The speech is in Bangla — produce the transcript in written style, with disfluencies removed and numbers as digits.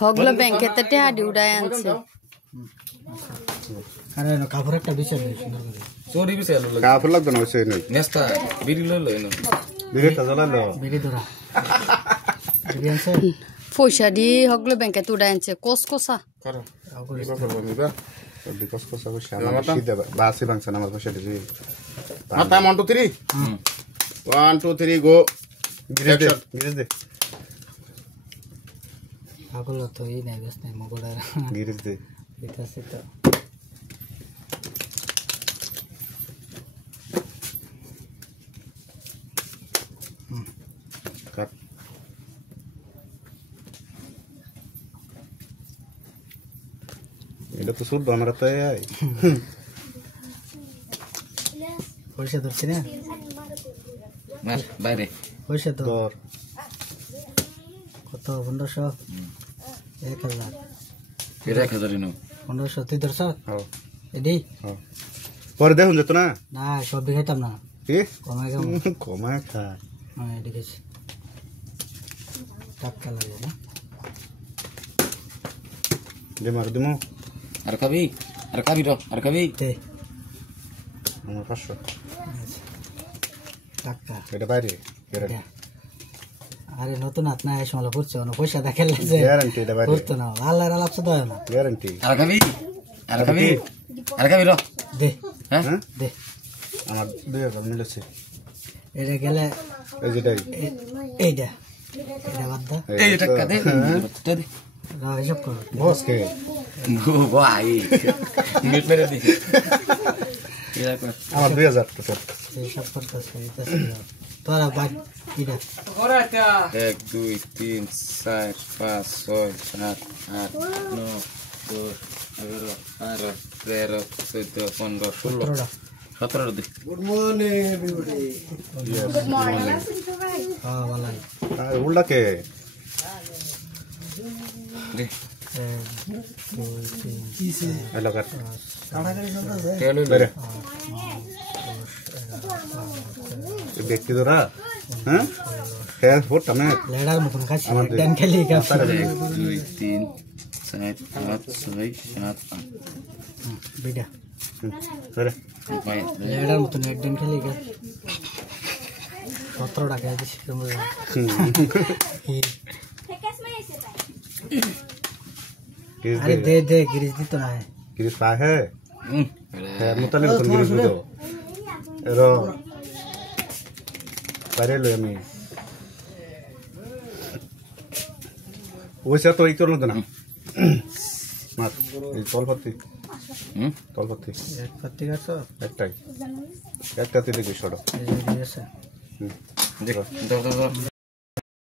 হগলো ব্যাংকেতে টেহা ডিউডায় আনছে আরে না কাপড় একটা বিছাই দে সুন্দর করে চোরি বিছাই ললো কাপড় লাগবে না ওইসে নেই নেস্তা বিড়ি ললো এনো বিড়ি জ্বালালো বিড়ি ধরা বিড়ি আছে পয়সা দি হগলো ব্যাংকেতে উড়ায় আনছে কোসা করো নিবা করবো নিবা বিকজ কোসা কোসা আমার সিধা বাসি বাংছে আমার পয়সা দিছি মাথা 1 2 3 1 2 3 গো গিরিজ দে আগলো তো এই নাই বেশ নাই মগড়া গিরিজ দে এটা সে তো কাট এটা তো শুদ্ধ আমরা তো এই পয়সা ধরছি না মার বাইরে পয়সা তো তোর কত 1500 1000 ফিরে 1000 এনো 1500 তুই ধরছ হ্যাঁ এডি হ্যাঁ পরে দেখুন যেত না না সব দেখাইতাম না কি কমাই গাম কমায় খা হ্যাঁ এডি গেছে টাকা লাগে না দে মার দিমু আর খাবি আর খাবি তে আমার 500 টাকা এটা বাইরে এটা। আরে নতুন হাত না এই সময় পড়ছে না পয়সা দেখালে যে গ্যারান্টি এটা বাইরে পড়তো না আল্লাহর আলাপ তো হয় না গ্যারান্টি আর খাবি র দে হ্যাঁ হ্যাঁ দে আমার 2000 মিলেছে এটা গেলে এই যেটাই এইটা এটা বাদ দা এই টাকা দে দে হিসাব করো বস কে ভাই মিট মেরে দি আমার 2000 টোটাল হিসাব করতেছে এটা তোরা বাদ এটা 1 2 3 4 5 6 7 8 9 10 11 12 13 14 15 16 17 দে good morning everybody good morning হ্যাঁ ভালাই আর উল্টা কে দে হ্যালো কাট কেলো বেরে ব্যক্তি ধরা হ্যাঁ হ্যাঁ ফোট আমি লেডার মতন খাচ্ছি আমার ড্যান খেলি কা 1 2 3 4 5 6 7 8 বিটা বেরে ভাই লেডার মতন এক ড্যান খেলি কা 17 টাকা দিছি তোমরা अरे दे दे गिरीश दी तो ना है गिरीश पा है मुताले उतन गिरीश दो रो परे लो यमी वैसे तो एक करलो ना मार ये तलपत्ती एक पत्ती का तो एकटाई एकटा ते देखि छोड़ो ये ऐसे देख